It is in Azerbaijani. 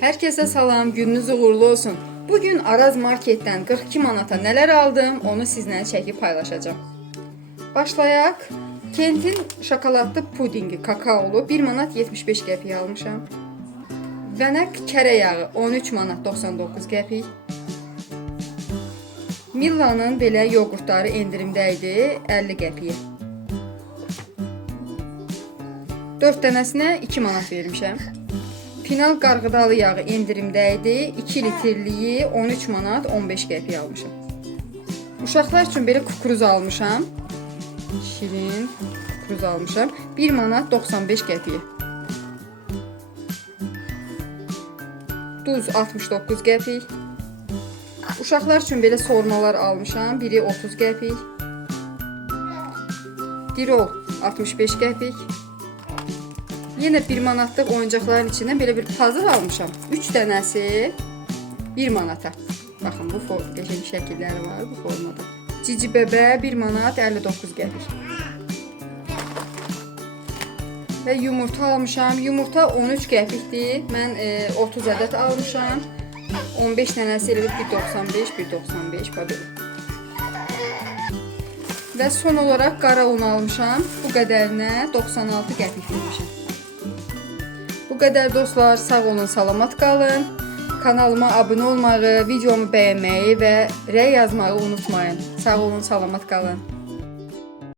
Herkese salam, gününüz uğurlu olsun. Bugün Araz Marketdən 42 manata nələr aldım, onu sizlə çəkib paylaşacağım. Başlayaq. Kentin şokoladlı pudingi kakaolu 1 manat 75 qəpik almışam. Vənək kərə yağı 13 manat 99 qəpik. Millanın belə yoğurtları endirimdə idi 50 qəpiyə. 4 dənəsinə 2 manat vermişəm. Final qarğıdalı yağı endirimdə idi. 2 litrliyi 13 manat 15 qəpik almışam. Uşaqlar üçün belə kukuruz almışam. Şirin kukuruz almışam. 1 manat 95 qəpik. Duz 69 qəpik. Uşaqlar üçün belə sormalar almışam. Biri 30 qəpik. Dirol 65 qəpik. Yenə 1 manatlıq oyuncaqların içindən belə bir puzzle almışam. 3 dənəsi 1 manata. Baxın, bu qəşəng şəkilləri var bu formada. Cici bebə 1 manat 59 qəpik. Və yumurta almışam. Yumurta 13 qəpikdir. Mən 30 ədəd almışam. 15 dənəsi elə 1.95, 1.95 belə. Və son olaraq qara un almışam. Bu qədərinə 96 qəpik vermişəm. Bu qədər dostlar, sağ olun, salamat qalın. Kanalıma abunə olmağı, videomu bəyənməyi və rəy yazmağı unutmayın. Sağ olun, salamat qalın.